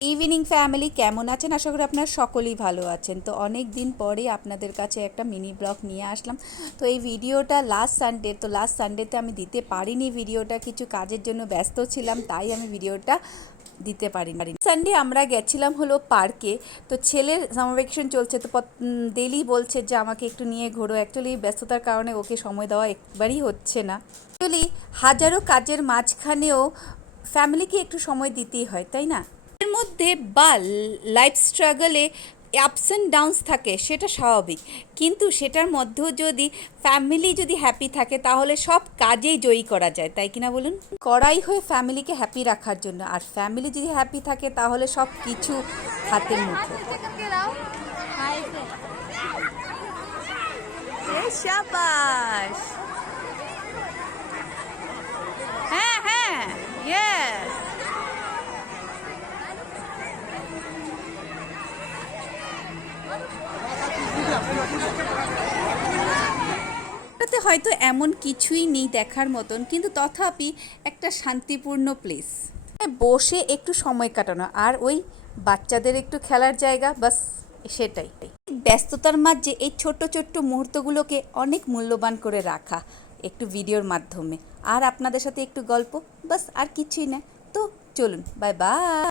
Evening family কেমন আছেন? আশা করি আপনারা সকলেই ভালো আছেন। তো অনেক দিন পরে আপনাদের কাছে একটা মিনি ব্লগ নিয়ে আসলাম। তো এই ভিডিওটা লাস্ট সানডেতে আমি দিতে পারিনি ভিডিওটা, কিছু কাজের জন্য ব্যস্ত ছিলাম, তাই আমি ভিডিওটা দিতে পারিনি। সানডে আমরা গেছিলাম হলো পার্কে। তো ছেলের সামার ভ্যাকেশন চলছে, তো ডেলি বলছে যে আমাকে একটু নিয়ে ঘোরো। অ্যাকচুয়ালি ব্যস্ততার কারণে ওকে সময় দেওয়া একবারই হচ্ছে না। অ্যাকচুয়ালি হাজারো কাজের মাঝখানেও ফ্যামিলিকে একটু সময় দিতেই হয়, তাই না? এর মধ্যে বা লাইফ স্ট্রাগলে আপস অ্যান্ড ডাউনস থাকে, সেটা স্বাভাবিক, কিন্তু সেটার মধ্যেও যদি ফ্যামিলি যদি হ্যাপি থাকে তাহলে সব কাজেই জয়ী করা যায়, তাই কিনা বলুন? করাই হয় ফ্যামিলিকে হ্যাপি রাখার জন্য, আর ফ্যামিলি যদি হ্যাপি থাকে তাহলে সব কিছু হাতের মুঠো। শাবাশ, হ্যাঁ হ্যাঁ, ইয়েস। এটাতে হয়তো এমন কিছুই নেই দেখার মতন, কিন্তু তথাপি একটা শান্তিপূর্ণ প্লেস, বসে একটু সময় কাটানো আর ওই বাচ্চাদের একটু খেলার জায়গা, বাস সেটাই। ব্যস্ততার মাঝে এই ছোট্ট ছোট্ট মুহূর্তগুলোকে অনেক মূল্যবান করে রাখা, একটু ভিডিওর মাধ্যমে আর আপনাদের সাথে একটু গল্প, বাস আর কিছুই না। তো চলুন, বাই বাই।